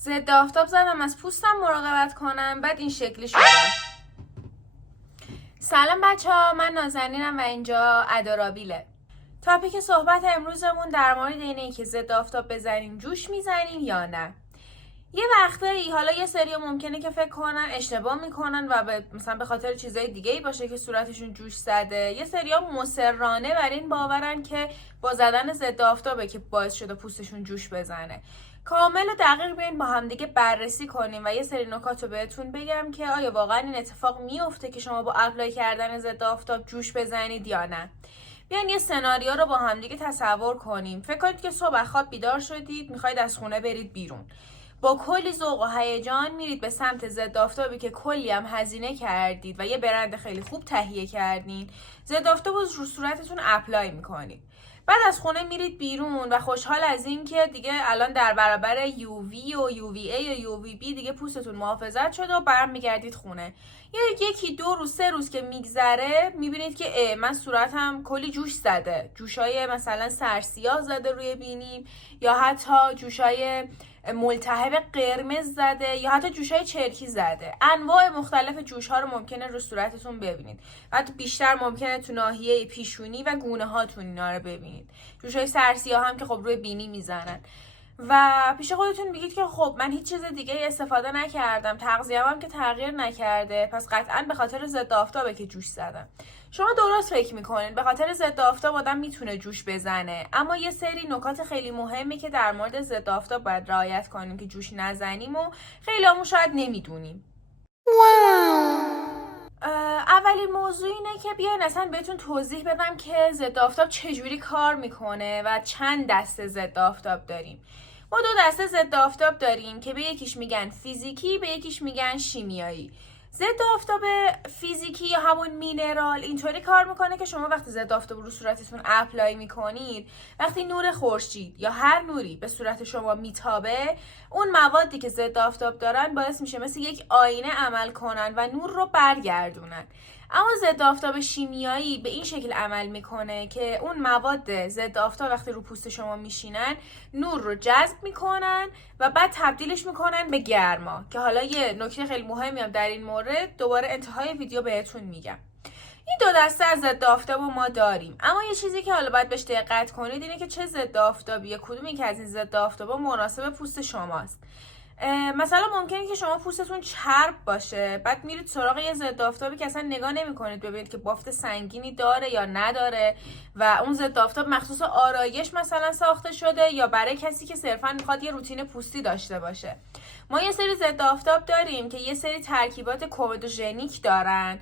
ضد آفتاب زدم از پوستم مراقبت کنم، بعد این شکلی شد. سلام بچه ها، من نازنینم و اینجا ادورابیله. تاپیک صحبت امروزمون در مورد اینه که ضد آفتاب بزنیم جوش میزنیم یا نه. یه وقتایی حالا یه سری ممکنه که فکر کنن اشتباه میکنن و مثلا به خاطر چیزای دیگه ای باشه که صورتشون جوش زده. یه سریا مصرانه بر این باورن که با زدن ضد آفتابه که باعث شده پوستشون جوش بزنه. کامل و دقیق بیاین با همدیگه بررسی کنیم و یه سری نکات رو بهتون بگم که آیا واقعا این اتفاق میفته که شما با اپلای کردن ضد آفتاب جوش بزنید یا نه. بیاین یه سناریو رو با همدیگه تصور کنیم. فکر کنید که صبح خواب بیدار شدید، میخواید از خونه برید بیرون. با کلی ذوق و هیجان میرید به سمت ضد آفتابی که کلی هم هزینه کردید و یه برند خیلی خوب تهیه کردین. ضد آفتاب رو رو صورتتون اپلای میکنید. بعد از خونه میرید بیرون و خوشحال از این که دیگه الان در برابر UV و UVA و UVB دیگه پوستتون محافظت شده و برمیگردید خونه. یکی 2 روز 3 روز که میگذره میبینید که من صورتم کلی جوش زده، جوشای مثلا سرسیاه زده روی بینیم، یا حتی جوشای ملتهب قرمز زده، یا حتی جوشای چرکی زده. انواع مختلف جوش ها رو ممکنه رو صورتتون ببینید. حتی بیشتر ممکنه تو ناحیه پیشونی و گونه هاتون اینا رو ببینید. جوشای سرسیاه هم که خب روی بینی میزنن و پیش خودتون بگید که خب من هیچ چیز دیگه استفاده نکردم، تغذیه‌ام هم که تغییر نکرده، پس قطعاً به خاطر ضد آفتابه که جوش زدم. شما درست فکر میکنین، به خاطر ضد آفتاب آدم میتونه جوش بزنه، اما یه سری نکات خیلی مهمی که در مورد ضد آفتاب باید رعایت کنیم که جوش نزنیم و خیلیامون شاید نمیدونیم. اولین موضوع اینه که بیاین اصلا بهتون توضیح بدم که ضد آفتاب چجوری کار میکنه و چند دسته ضد آفتاب داریم. ما 2 دسته ضد آفتاب داریم که به یکیش میگن فیزیکی، به یکیش میگن شیمیایی. ضد آفتاب فیزیکی یا همون مینرال اینطوری کار میکنه که شما وقتی ضد آفتاب رو صورتتون اپلای میکنید، وقتی نور خورشید یا هر نوری به صورت شما میتابه، اون موادی که ضد آفتاب دارن باعث میشه مثل یک آینه عمل کنن و نور رو برگردونن. اما ضد آفتاب شیمیایی به این شکل عمل میکنه که اون مواد ضد آفتاب وقتی رو پوست شما میشینن نور رو جذب میکنن و بعد تبدیلش میکنن به گرما، که حالا یه نکته خیلی مهمی هم در این مورد دوباره انتهای ویدیو بهتون میگم. این 2 دسته از ضد آفتاب ما داریم، اما یه چیزی که حالا باید بهش دقت کنید اینه که چه ضد آفتابیه، کدومی که از این ضد آفتابا مناسب پوست شماست. مثلا ممکنه که شما پوستتون چرب باشه، بعد میرید سراغ یه ضد آفتابی که اصلا نگاه نمی‌کنید ببینید که بافت سنگینی داره یا نداره و اون ضد آفتاب مخصوص آرایش مثلا ساخته شده یا برای کسی که صرفا میخواد یه روتین پوستی داشته باشه. ما یه سری ضد آفتاب داریم که یه سری ترکیبات کومدوژنیک دارن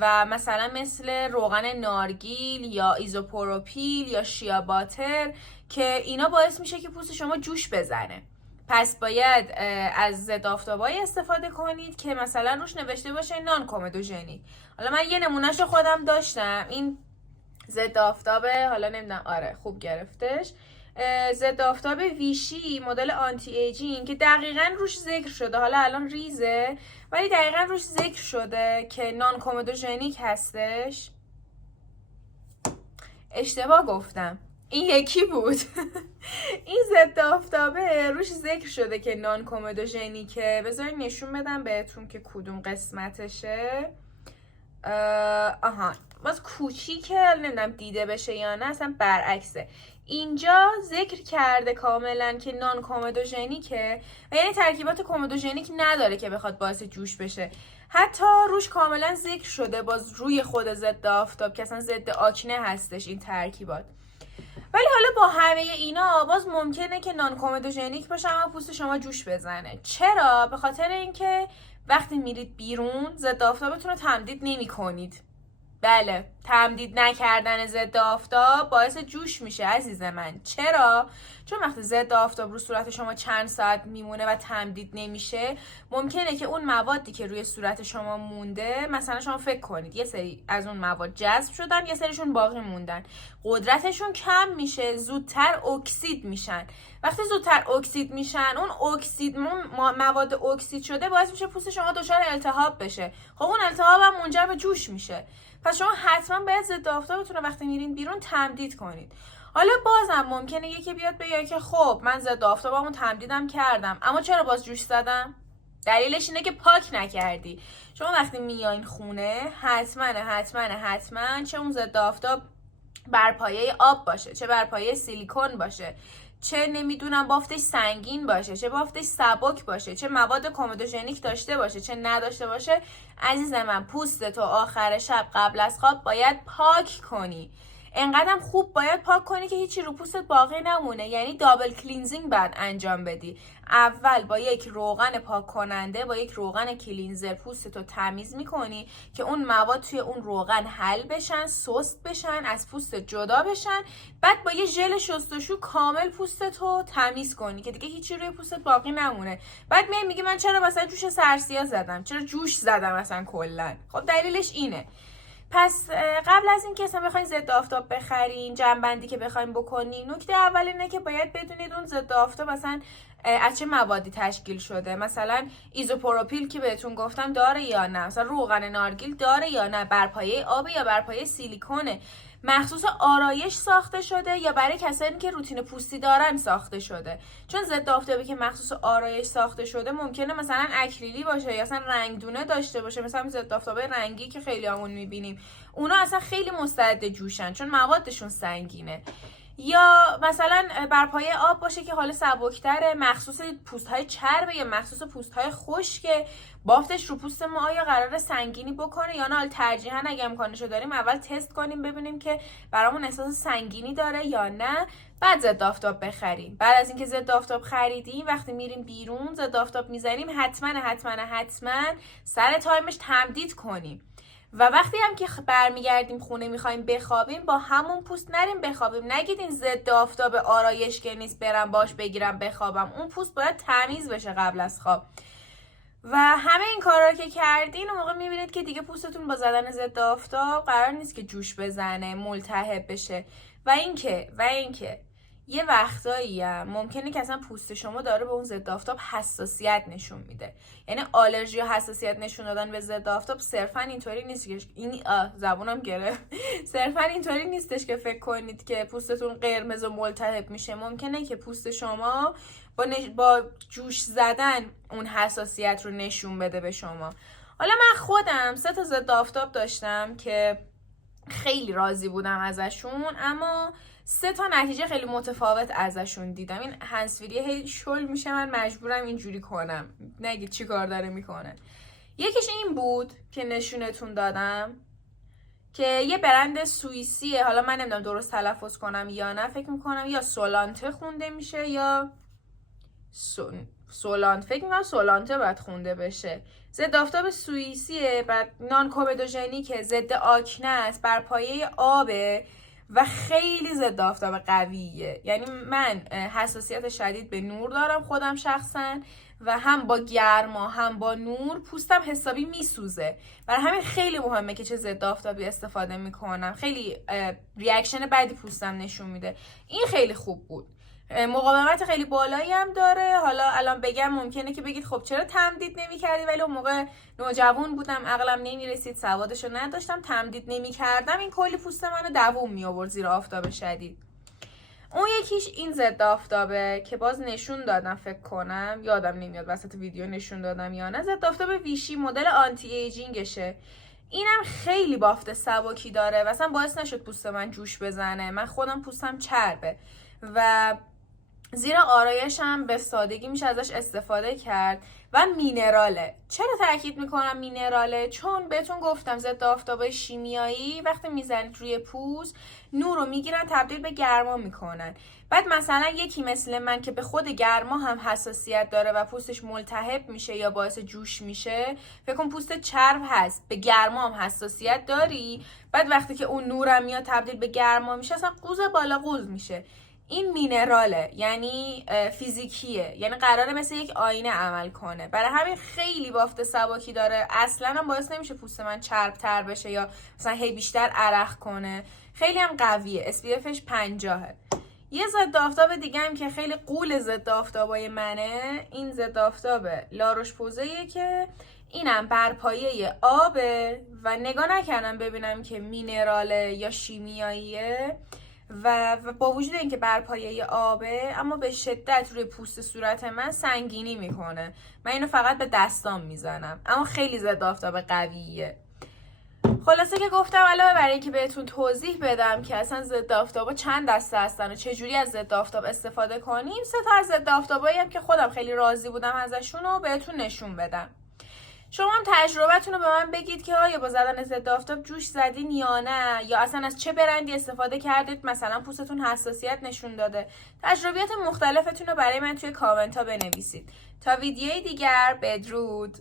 و مثلا مثل روغن نارگیل یا ایزوپروپیل یا شیاباتر که اینا باعث میشه که پوست شما جوش بزنه. پس باید از ضد آفتابایی استفاده کنید که مثلا روش نوشته باشه نان کومدوژنیک. حالا من یه نمونهش رو خودم داشتم، این ضد آفتابه، حالا نمیدونم، آره خوب گرفتش، ضد آفتاب ویشی مدل آنتی ایجینگ که دقیقاً روش ذکر شده، حالا الان ریزه ولی دقیقاً روش ذکر شده که نان کومدوژنیک هستش. اشتباه گفتم، این یکی بود. این ضد آفتابه روش ذکر شده که نان کومدوژنیکه. بذارید نشون بدم بهتون که کدوم قسمتشه. باز کوچیکه، نمیدونم دیده بشه یا نه، اصلا برعکسه. اینجا ذکر کرده کاملا که نان کومدوژنیکه و یعنی ترکیبات کومدوژنیک نداره که بخواد باعث جوش بشه. حتی روش کاملا ذکر شده باز روی خود ضد آفتاب که اصلا ضد آکنه هستش این ترکیبات. ولی حالا با همه اینا باز ممکنه که نان کومدوژنیک باشه اما پوست شما جوش بزنه. چرا؟ به خاطر اینکه وقتی میرید بیرون ضد آفتابتون رو تمدید نمی‌کنید. بله، تمدید نکردن ضد آفتاب باعث جوش میشه عزیز من. چرا؟ چون وقتی ضد آفتاب رو صورت شما چند ساعت میمونه و تمدید نمیشه، ممکنه که اون موادی که روی صورت شما مونده، مثلا شما فکر کنید یه سری از اون مواد جذب شدن، یه سریشون باقی موندن، قدرتشون کم میشه، زودتر اکسید میشن. وقتی زودتر اکسید میشن، اون مواد اکسید شده باعث میشه پوست شما دچار التهاب بشه. خب اون التهاب هم منجر به جوش میشه. پس شما حتما باید ضد آفتابتون رو وقتی میرین بیرون تمدید کنید. حالا بازم ممکنه یکی بیاد بگه که خب من ضد آفتابمو تمدیدم کردم، اما چرا باز جوش زدم؟ دلیلش اینه که پاک نکردی. شما وقتی میاین خونه حتما چه اون ضد آفتاب بر پایه آب باشه، چه بر پایه سیلیکون باشه، چه نمیدونم بافتش سنگین باشه، چه بافتش سبک باشه، چه مواد کومدوژنیک داشته باشه، چه نداشته باشه، عزیز من پوستتو آخر شب قبل از خواب باید پاک کنی. انقدرم خوب باید پاک کنی که هیچی رو پوستت باقی نمونه. یعنی دابل کلینزینگ بعد انجام بدی. اول با یک روغن پاک کننده، با یک روغن کلینزر پوستتو تمیز میکنی که اون مواد توی اون روغن حل بشن، سست بشن، از پوست جدا بشن. بعد با یه ژل شستشو کامل پوستتو تمیز کنی که دیگه هیچی روی پوستت باقی نمونه. بعد میگی من چرا مثلا جوش سرسیا زدم، چرا جوش زدم مثلا کلا؟ خب دلیلش اینه. پس قبل از این که اصلا بخواین ضد آفتاب بخرین، جمع‌بندی که بخواین بکنین، نکته اول اینه که باید بدونید اون ضد آفتاب مثلا از چه موادی تشکیل شده. مثلا ایزوپروپیل که بهتون گفتم داره یا نه، مثلا روغن نارگیل داره یا نه، بر پایه آب یا بر پایه سیلیکونه، مخصوص آرایش ساخته شده یا برای کسانی که روتین پوستی دارن ساخته شده. چون ضد آفتابی که مخصوص آرایش ساخته شده ممکنه مثلا اکریلی باشه یا اصلا رنگدونه داشته باشه، مثلا ضد آفتابای رنگی که خیلی همون میبینیم، اونا اصلا خیلی مستعد جوشن چون موادشون سنگینه. یا مثلا بر پایه آب باشه که حالا سبکتره، مخصوص پوست‌های چربه یا مخصوص پوست‌های خشکه، بافتش رو پوست ما آیا قراره سنگینی بکنه یا نه. حالا ترجیحاً اگه امکانشو داریم اول تست کنیم ببینیم که برامون احساس سنگینی داره یا نه، بعد ضد آفتاب بخریم. بعد از اینکه ضد آفتاب خریدیم، وقتی میریم بیرون ضد آفتاب میزنیم، حتما سر تایمش تمدید کنیم. و وقتی هم که برمیگردیم خونه میخوایم بخوابیم، با همون پوست نریم بخوابیم. نگید این ضد آفتاب آرایش که نیست برم باش بگیرم بخوابم. اون پوست باید تمیز بشه قبل از خواب. و همه این کارا رو که کردین، اون موقع میبینید که دیگه پوستتون با زدن ضد آفتاب قرار نیست که جوش بزنه، ملتهب بشه. و اینکه یه وقتایی هم ممکنه که اصلا پوست شما داره به اون ضد آفتاب حساسیت نشون میده. یعنی آلرژی و حساسیت نشون دادن به ضد آفتاب صرفا اینطوری نیست که زبونم گرفت صرفا اینطوری نیستش که فکر کنید که پوستتون قرمز و ملتهب میشه. ممکنه که پوست شما با جوش زدن اون حساسیت رو نشون بده به شما. حالا من خودم 3 تا ضد آفتاب داشتم که خیلی راضی بودم ازشون، اما 3 تا نتیجه خیلی متفاوت ازشون دیدم. این هنسفیری هی شل میشه، من مجبورم اینجوری کنم. نگید چی کار داره میکنه. یکیش این بود که نشونتون دادم که یه برند سوئیسیه، حالا من نمیدونم درست تلفظ کنم یا نه، فکر میکنم یا سولانته خونده میشه یا سولانت، فکر میکنم سولانته باید خونده بشه. ضد آفتاب سوئیسیه، بعد نان کومدوژنیکه، ضد آکنه است، بر پایه آبه و خیلی ضد آفتاب قویه. یعنی من حساسیت شدید به نور دارم خودم شخصا و هم با گرما هم با نور پوستم حسابی میسوزه. برای همین خیلی مهمه که چه ضد آفتابی استفاده میکنم. خیلی ریاکشن بعدی پوستم نشون میده. این خیلی خوب بود. مقاومت خیلی بالایی هم داره. حالا الان بگم ممکنه که بگید خب چرا تمدید نمی‌کردی؟ ولی اون موقع نوجوان بودم، عقلم نمی‌رسید، سوادشو نداشتم، تمدید نمی‌کردم. این کلی پوست منو دووم می‌آورد زیر آفتاب شدید. اون یکیش این ضد آفتابه که باز نشون دادم، فکر کنم یادم نمیاد وسط ویدیو نشون دادم یا نه. ضد آفتاب ویشی مدل آنتی ایجینگشه. اینم خیلی بافت سبکی داره و اصلا باعث نشد پوست من جوش بزنه. من خودم پوستم چربه و زیر آرایشم به سادگی میشه ازش استفاده کرد و مینراله. چرا تاکید میکنم مینراله؟ چون بهتون گفتم ضد آفتابای شیمیایی وقتی میزنید روی پوست نور رو میگیرن تبدیل به گرما میکنن. بعد مثلا یکی مثل من که به خود گرما هم حساسیت داره و پوستش ملتهب میشه یا باعث جوش میشه، فکر کن پوست چرب هست، به گرما هم حساسیت داری، بعد وقتی که اون نورم میاد تبدیل به گرما میشه، اصلا قوز بالا قوز میشه. این مینراله، یعنی فیزیکیه، یعنی قراره مثل یک آینه عمل کنه. برای همین خیلی بافت سبکی داره. اصلا هم باعث نمیشه پوست من چرب تر بشه یا مثلا هی بیشتر عرق کنه. خیلی هم قویه. SPFش 50. یه ضد آفتاب دیگه هم که خیلی قول ضد آفتابای منه، این ضد آفتاب لاروش پوزه که اینم بر پایه آبه و نگاه نکردم ببینم که مینراله یا شیمیاییه و با وجود اینکه برپایه آبه اما به شدت روی پوست صورت من سنگینی میکنه. من اینو فقط به دستام میزنم، اما خیلی ضد آفتاب قویه. خلاصه که گفتم علاوه بر اینکه بهتون توضیح بدم که اصلا ضد آفتابا چند دسته هستن و چجوری از ضد آفتاب استفاده کنیم، 3 تا از ضد آفتابایی هم که خودم خیلی راضی بودم ازشون رو بهتون نشون بدم. شما هم تجربتون رو به من بگید که آیا با زدن ضد آفتاب جوش زدین یا نه، یا اصلا از چه برندی استفاده کردید، مثلا پوستتون حساسیت نشون داده. تجربیات مختلفتون رو برای من توی کامنت ها بنویسید. تا ویدیوی دیگر، بدرود.